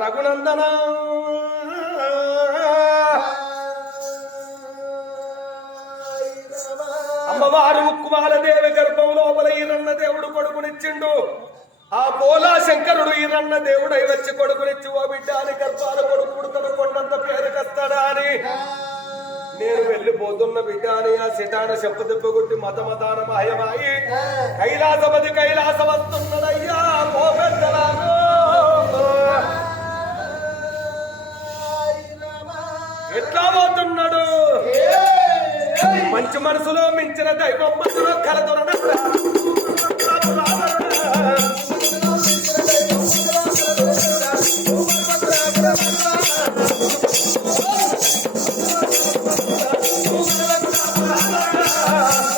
రఘునందన. అమ్మవారు ముక్కుమాల దేవి గర్భం లోపల ఈరన్న దేవుడు కొడుకునిచ్చిండు. ఆ పోలా శంకరుడు ఈరన్న దేవుడై వచ్చి కొడుకునిచ్చి. ఓ బిడ్డ అని గర్భాల కొడుకు పుడతాడు కొండంత పేరు కస్తాడా అని. నేను వెళ్ళిపోతున్న బిడ్డ అని ఆ సిటాన చెప్పు దెబ్బగొట్టి మత మతాన మాయమాయి. కైలాసపతి కైలాసం వస్తున్నదయ్యా ఓ పెద్దలాగో. మనసులో మించిన దైవం మనసులో కలదొరడ Oh,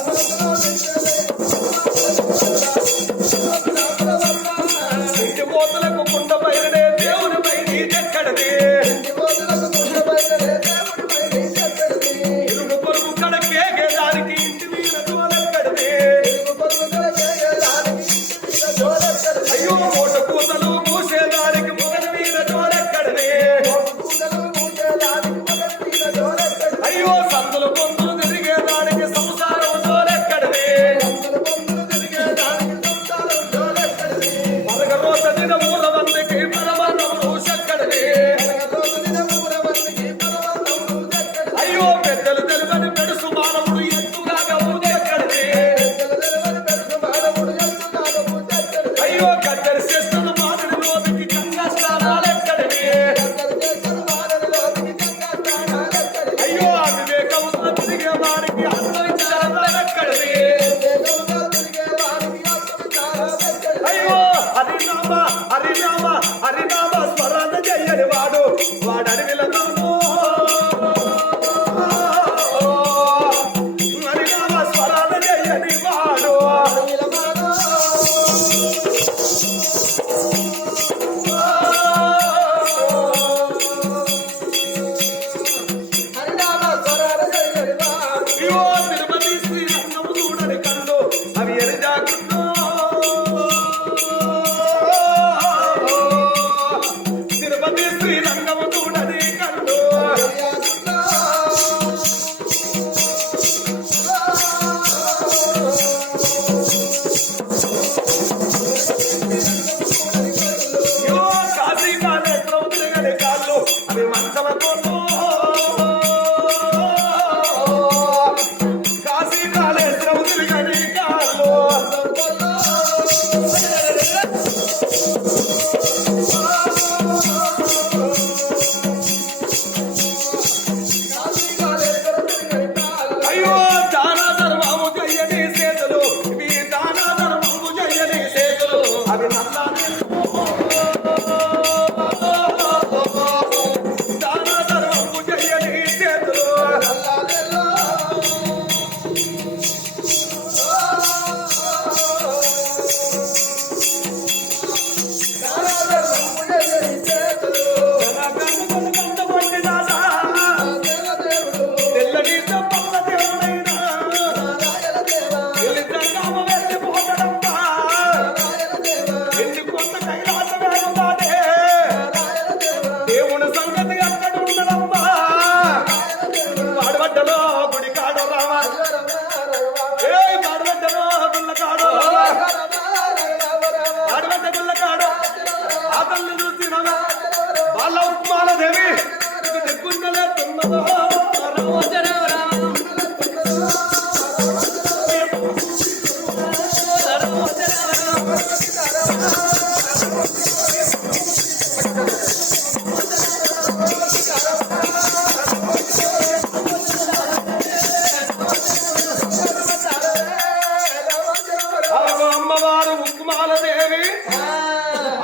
ఉక్కుమాల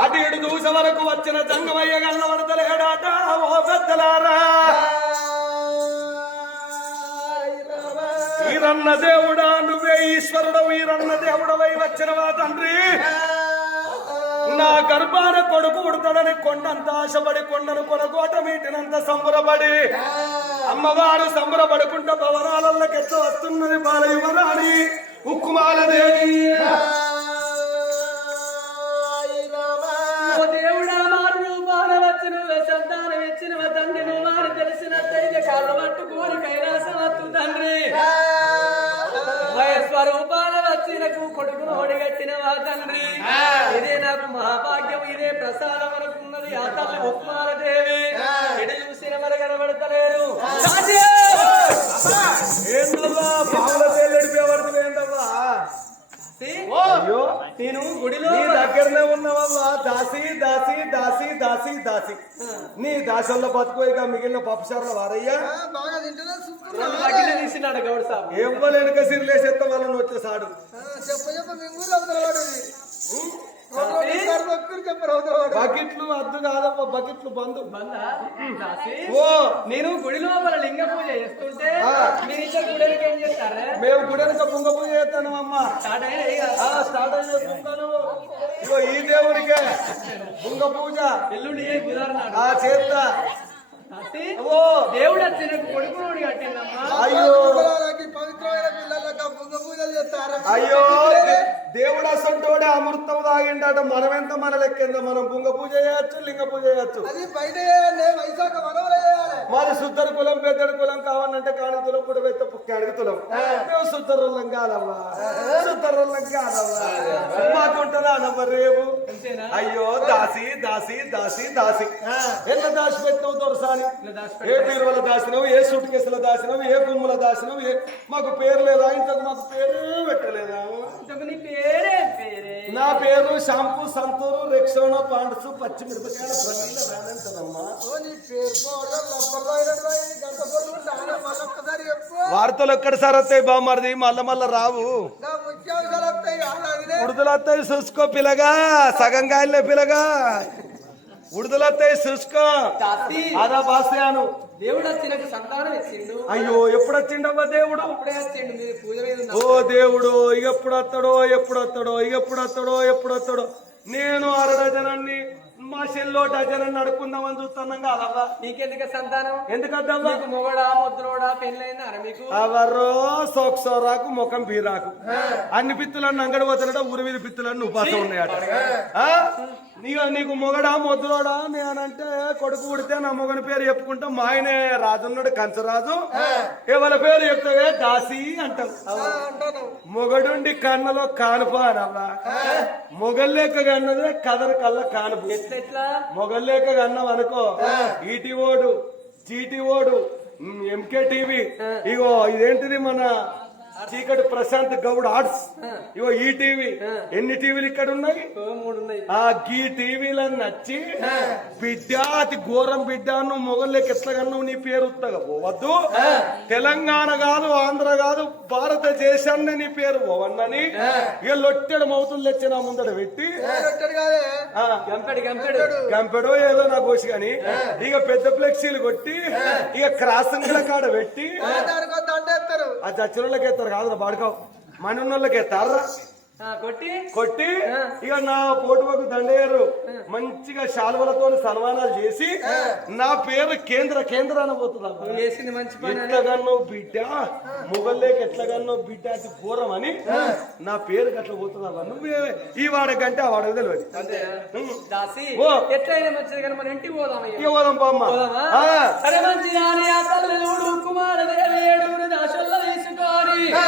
అటు ఇటు దూస వరకు వచ్చిన జంగమయ్య గల్లవడతలేడాట ఓ పెద్దలారా. ఈరన్న దేవుడా నువ్వే ఈశ్వరుడు ఈరన్న దేవుడవై వచ్చినవా తండ్రి? నా గర్భాన కొడుకు ఉడతాడని కొండంత ఆశపడి కొండను కొనగోట మీటినంత సంబరపడి అమ్మవారు సంబరపడుకుంటే భవనాలకి ఎట్లా వస్తున్నది బాల యువరాణి ఉక్కుమాల స్వరూపములు కైలాసమత్తు తండ్రి. స్వరూపాల వచ్చినకు కొడుకును ఒడిగట్టిన వా తండ్రి. ఇదే నాకు మహాభాగ్యం ఇదే ప్రసాదం అనుకున్నది ఆ తల్లి ఎడ చూసిన మరి కనబడతలేరు. ఏంటవ్వా పావుల తేలడిపోయేవాడు ఏంటవ్వా నేను గుడిలో నీ దగ్గరనే ఉన్నావమ్మా దాసి దాసి దాసి దాసి దాసి. నీ దాసంలో బతుకు ఇక మిగిలిన పప్పుసార్లు వారయ్యా. ఎవ్వలేనుక సిరిలేసేత్త వాళ్ళని వచ్చేసాడు. చెప్ప చెప్ప బకెట్లు అద్దు కాదమ్మా బకెట్లు బంధు ఓ నేను గుడి లోపల లింగ పూజ చేస్తుంటే. మీరు ఇద్దరు గుడికి ఏం చేస్తారా? మేము గుడెనక పుంగ పూజ చేస్తాను అమ్మా. స్టార్ట్ అయ్యి ఈ దేవుడికే పుంగ పూజ. ఎల్లుండి ఏ కుదరనాడు ఆ చేస్తా. దేవుడు వచ్చిన కొడుకునోడు కట్టిందమ్మా. అయ్యో! పవిత్రమైన పిల్లలకు బుంగ పూజలు చేస్తారు? అయ్యో! దేవుడు అసంటోడే అమృతం తాగిండట. మనమెంత మన లెక్కిందో? మనం పుంగ పూజ చేయొచ్చు లింగ పూజ చేయొచ్చు. అది బయట వైశాఖ వనవలో మరి సుద్దరు కులం పెద్దడి కులం కావాలంటే కాని తులం కూడా పెద్ద పుక్కి అడిగి తులం మేము సుద్దరులం కాదమ్మా సుద్దరులం కాదమ్మా మాకుంటుందా అన్నమ్మ రేపు అంతేనా? అయ్యో దాసి దాసి దాసి దాసి. ఎంత దాసి పెట్టినావు దొరసాని? ఏ బీరువల దాసినావు ఏ సూట్ కేసుల దాసినావు ఏ భూముల దాసినావు ఏ మాకు పేరు లేదా? ఇంతకు మాకు పేరు పెట్టలేదా? ఇంతకు నీ పేరే పేరే. నా పేరు షాంపూ సంతూరు రెక్సోనా పాండ్స్ పచ్చిమిరపకాయల వేడంటదమ్మా ఓ నీ పేరు వార్తలు ఎక్కడిసారి వస్తాయి బామ్మరిది మళ్ళా మళ్ళా రావు. ఉడుదలు వస్తాయి చూసుకో పిల్లగా సగం గాయలే పిల్లగా ఉడుదలు వస్తాయి చూసుకో అదా బాస్యాను. దేవుడు సంతానం ఇచ్చిండు. అయ్యో ఎప్పుడు వచ్చిండవ్వ దేవుడు. ఓ దేవుడు ఎప్పుడు వస్తాడో ఎప్పుడు వస్తాడో ఎప్పుడు వస్తాడో ఎప్పుడు వస్తాడో నేను అర డజనాన్ని మా చెల్లో డజనాన్ని నడుపుకుందామని చూస్తున్నాం కాదవ్వా నీకెందుకు సంతానం? ఎందుకద్దవ్వా మీకు మొగడా ముద్దులోడా పెళ్ళైందా మీకు? అవరో సోక్సోరాకు ముఖం బీరాకు. అన్ని పిత్తులన్నీ అంగడి పోతాడట ఊరి మీద పిత్తులన్నీ ఉపాసం ఉన్నాయట? నీకు నీకు మొగడా మొద్దులోడా? నేనంటే కొడుకు పుడితే నా మొగని పేరు చెప్పుకుంటా మా ఆయనే రాజున్నాడు కంచరాజు. ఎవరి పేరు చెప్తావే? దాసి అంటాం అంటాను. మొగడుండి కన్నలో కానుప అనవ్వా మొగల్లేక కన్నదే కదరు కళ్ళ కానుపు. మొగల్లేక కన్నాం అనుకో. ఈటీ ఓడు జీటీ ఓడు ఎంకే టీవీ ఇగో ఇదేంటిది మన చీకటి ప్రశాంత్ గౌడ్ ఆర్ట్స్. ఇగో ఈ టీవీ. ఎన్ని టీవీలు ఇక్కడ ఉన్నాయి ఆ గీ టీవీలను నచ్చి బిడ్డ అతి ఘోరం బిడ్డ నువ్వు మొగల్లోకి ఎట్లాగన్నావు నీ పేరు ఉత్తగా? పోవద్దు. తెలంగాణ కాదు ఆంధ్ర కాదు భారతదేశాన్ని నీ పేరు పోవన్నని. ఇక లొట్టెడు మౌతులు తెచ్చి నా ముందర పెట్టి. గంపెడు ఏదో నా కోసి గాని. ఇక పెద్ద ఫ్లెక్సీలు కొట్టి ఇక క్రాసింగ్ల కాడ పెట్టి. ఆ చచ్చినోళ్ళకి ఎత్తారు కాదు బాడుకావు మనున్నోళ్ళకి ఎత్తారా ఆ, కొట్టి? కొట్టి ఇక నా పోటువకు దండయ్యారు మంచిగా శాలువలతో సన్మానాలు చేసి నా పేరు కేంద్ర కేంద్ర అని పోతుందా నువ్వు చేసింది మంచి పని అని. ఎట్లగన్నో బిడ్డ మొగల్లేకి ఎట్లగన్నో బిడ్డ అది ఘోరం అని నా పేరు అట్లా పోతుందా నువ్వే ఈ వాడకంటే ఆ వాడకు తెలియదు. మన. ఇక. పోదాం బామ్మ కుమారదేవి ఏడుగురు దాసుల్లో తీసుకొని ఇక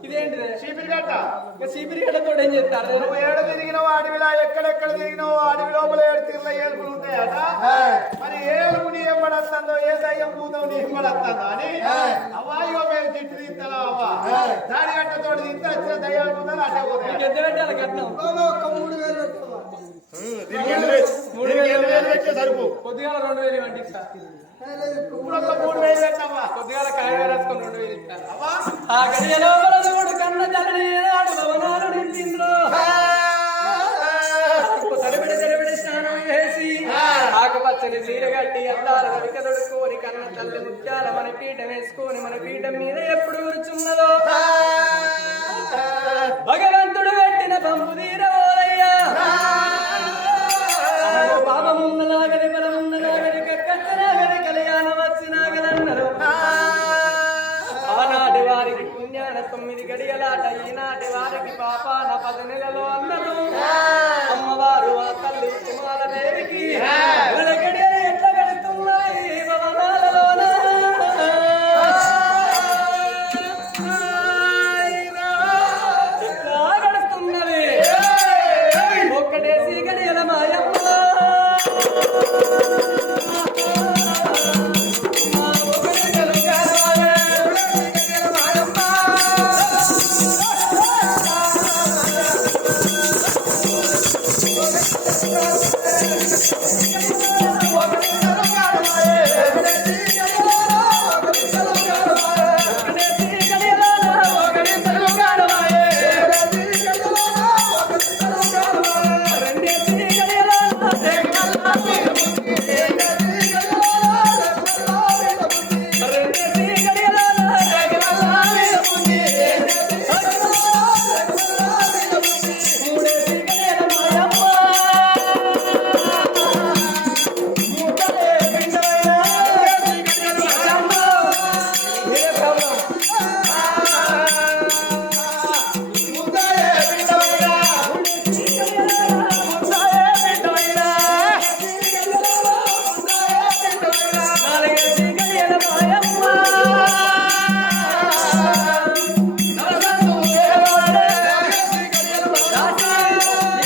ఇదేంటిదే? ఇంకా చీపిరి గడ్డతో ఏం చేస్తారు? నువ్వు ఏడ తిరిగినావు అడవిలా ఎక్కడెక్కడ తిరిగినావు అడవి లోపల ఏడు తిరిగిన ఏలుగులు ఉంటాయట. మరి ఏలుగు నీ ఎంబడొస్తుందో ఏ దయ్యం భూతం నీ ఎంబడొస్తుందో అని అవ్వాయిగో మేము తిట్టు తీస్తాను అవ్వ. దాని గట్టతో తింటే వచ్చిన దయ్యాలు అట్టే పోతాయి ఎంత పెట్టాలి కట్నం? దీనికి ఎన్ని వేలు- దీనికి ఎన్ని వేలు పెట్టే సరుకు. రెండు వేలు ఇవ్వండి ఇస్తా. ఇప్పుడు ఒక మూడు వేలు పెట్టమ్మా. పొద్దుగాల కాయ వేరేసుకొని రెండు వేలు ఇస్తా. అవ్వా? ఆ గడియలో చూడు కన్న జలని ఏనాడు భవనాలు నింపిండ్రు. తడిబిడి తడిబిడి స్నానం చేసి ఆకుపచ్చని చీర కట్టి అద్దాల రవిక తొడుక్కొని కన్న తల్లి ముత్యాల మన పీఠం వేసుకొని మన పీఠం మీద ఎప్పుడు కూర్చున్నదో. Yay!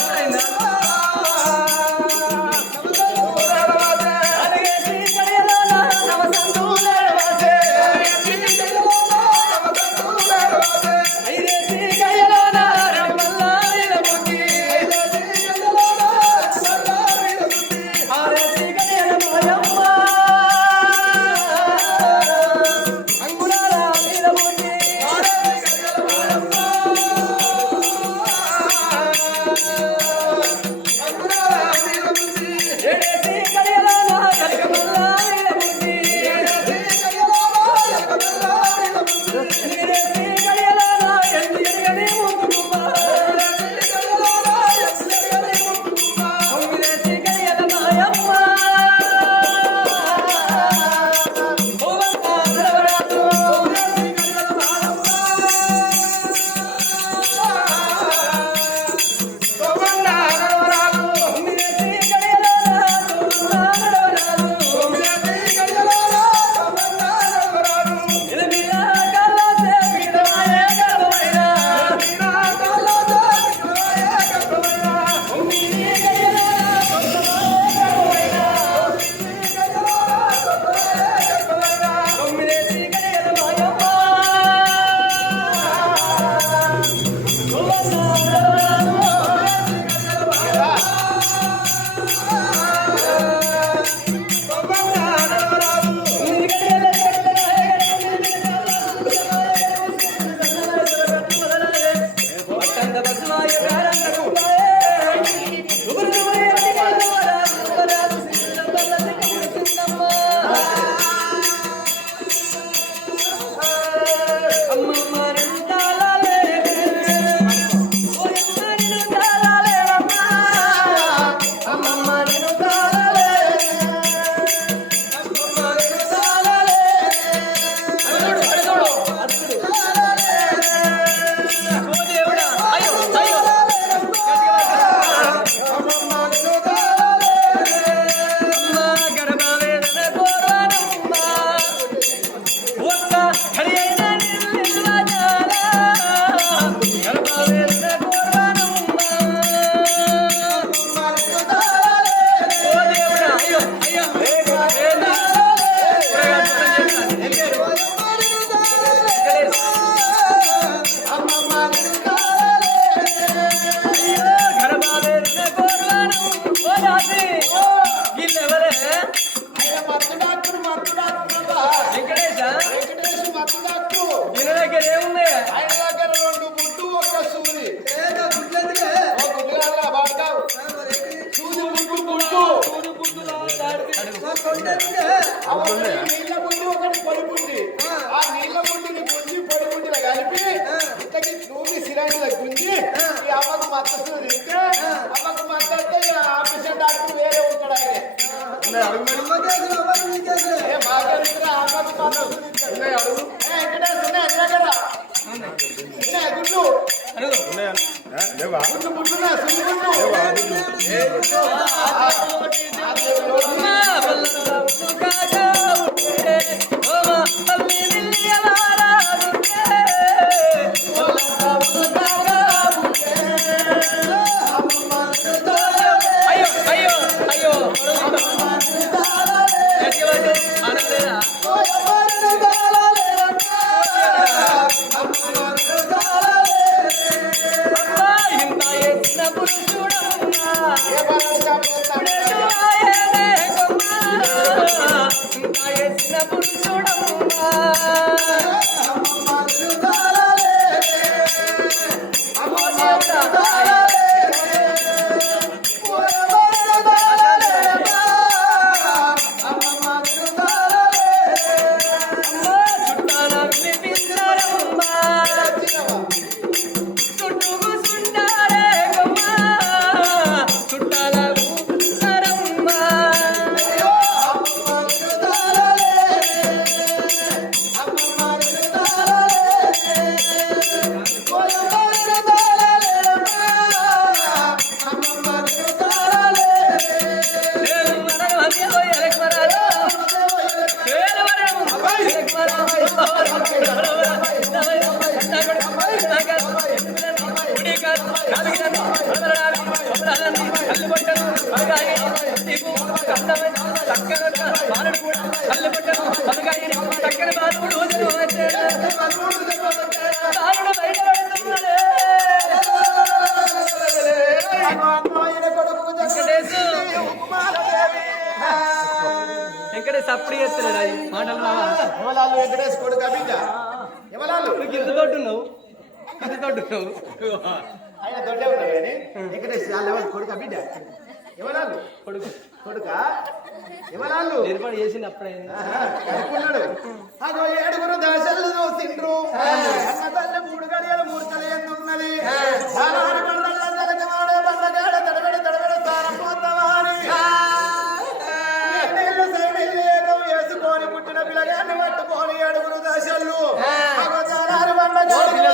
ఎవలాలు వెంకటేష్ కొడుకు అబిడ్డ ఎవలాలు ఇంత దొడ్డున్నావు? దొడ్డే ఉన్నాడు కానీ వెంకటేష్ వాళ్ళు ఎవరు కొడుకు కొడుకు. కొడుక? ఎవరాలు ఏర్పాటు చేసింది అప్పుడే ఏడుగురు దశలు చూసిండ్రు. అన్న తల్లి మూడు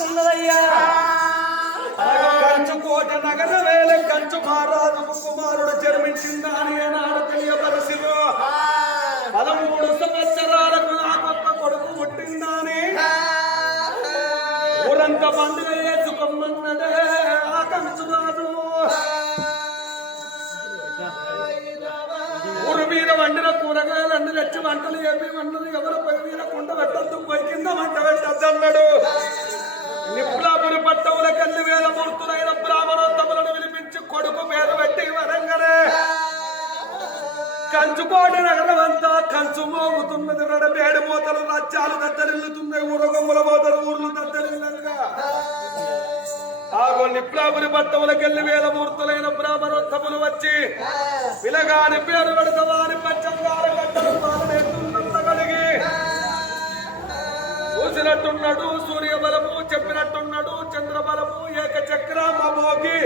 సంతోషపడుతున్నదయ్యా కంచు కోట నగర వేల కంచు మహారాజు కుమారుడు జన్మించిందని నాడు తెలియపరసిరు పదమూడు సంవత్సరాలకు నా గొప్ప కొడుకు పుట్టిందని. ఊరంత పండుగ చేసుకొమ్మన్నదే ఆ కంచు రాజు ఊరు మీద వండిన కూరగాయలు అన్ని తెచ్చి వంటలు ఏమి వంటలు ఎవరు పై మీద కుండ పెట్టద్దు పొయ్యి కింద వంట పెట్టద్దు అన్నాడు. నిప్లాపురి పట్టవుల కల్లి వేల మూర్తులైన బ్రాహ్మణోత్తములను పిలిపించి కొడుకు పేరు పెట్టి వరంగనే కంచుకోటి నగరం అంతా కంచు మోగుతున్నది. రడబేడు మూతలు రాజ్యాలు దద్దరిల్లుతున్నాయి. ఊరగొమ్మల మోతలు ఊర్లు దద్దరిల్లంగా. ఆగో నిప్లాపురి పట్టవులకెళ్ళి వేల మూర్తులైన బ్రాహ్మణోత్తములు వచ్చి పిలగాని పేరు పెడతావాని పంచంగార గంటలు పాలనేస్తున్నంత చూసినట్టున్నాడు సూర్య బలము చెప్పినట్టున్నాడు చంద్ర బలము ఏక చక్ర మమోగి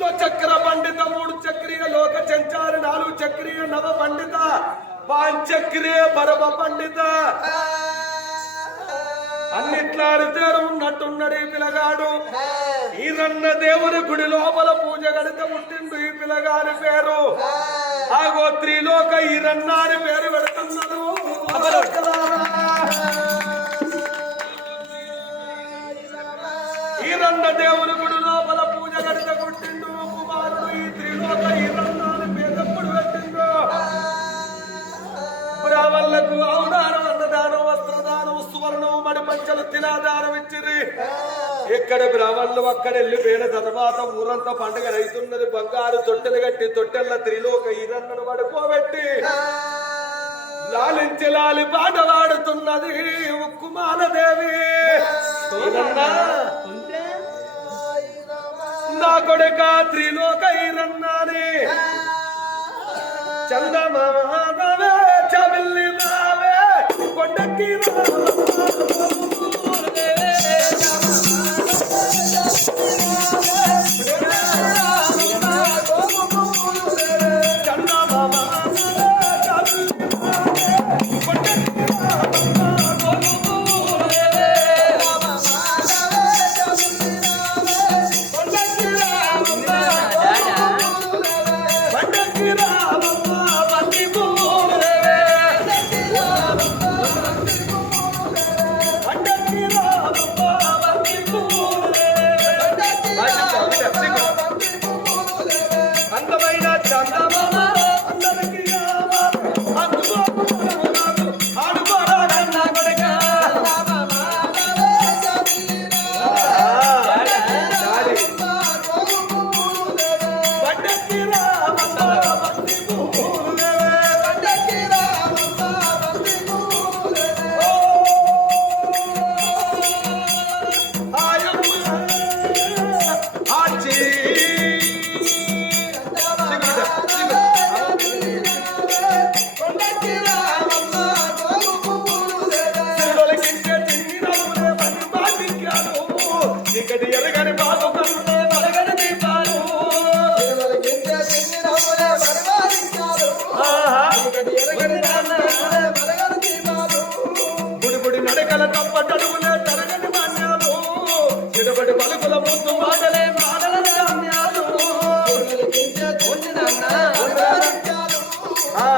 తో చక్ర పండిత మూడు చక్రీయ లోక సంచారి నాలుగు చక్రీయ నవ పండిత పాంచక్రియ పరమ పండిత. అన్నిట్లా రుచేరు ఉన్నట్టున్నాడు ఈ పిల్లగాడు. ఈరన్న దేవుని గుడి లోపల పూజ గడిత పుట్టిండు ఈ పిల్లగాని పేరు. ఆగో త్రిలోక ఈరన్న అని పేరు పెడుతున్నారు. దేవుని గుడి లోపల పూజ గడిత పుట్టిండు కుమారుడు ఈ త్రిలోక ఈరన్న అని పేదప్పుడు పెట్టిండు. బ్రాహ్మణులకు అవదానం అన్నదానం వస్త్రదానం సువర్ణం మడి పంచలు తినాదానం ఇచ్చిరి ఇక్కడ బ్రాహ్మణులు అక్కడ వెళ్ళిపోయిన తర్వాత ఊరంతా పండుగ రైతున్నది బంగారు తొట్టెలు కట్టి తొట్టెల త్రిలోక ఈరన్నను పడుకోబెట్టి లాలించి లాలి పాట పాడుతున్నది ఉక్కుమాల నా కొడుక త్రిలోక ఈరన్నాని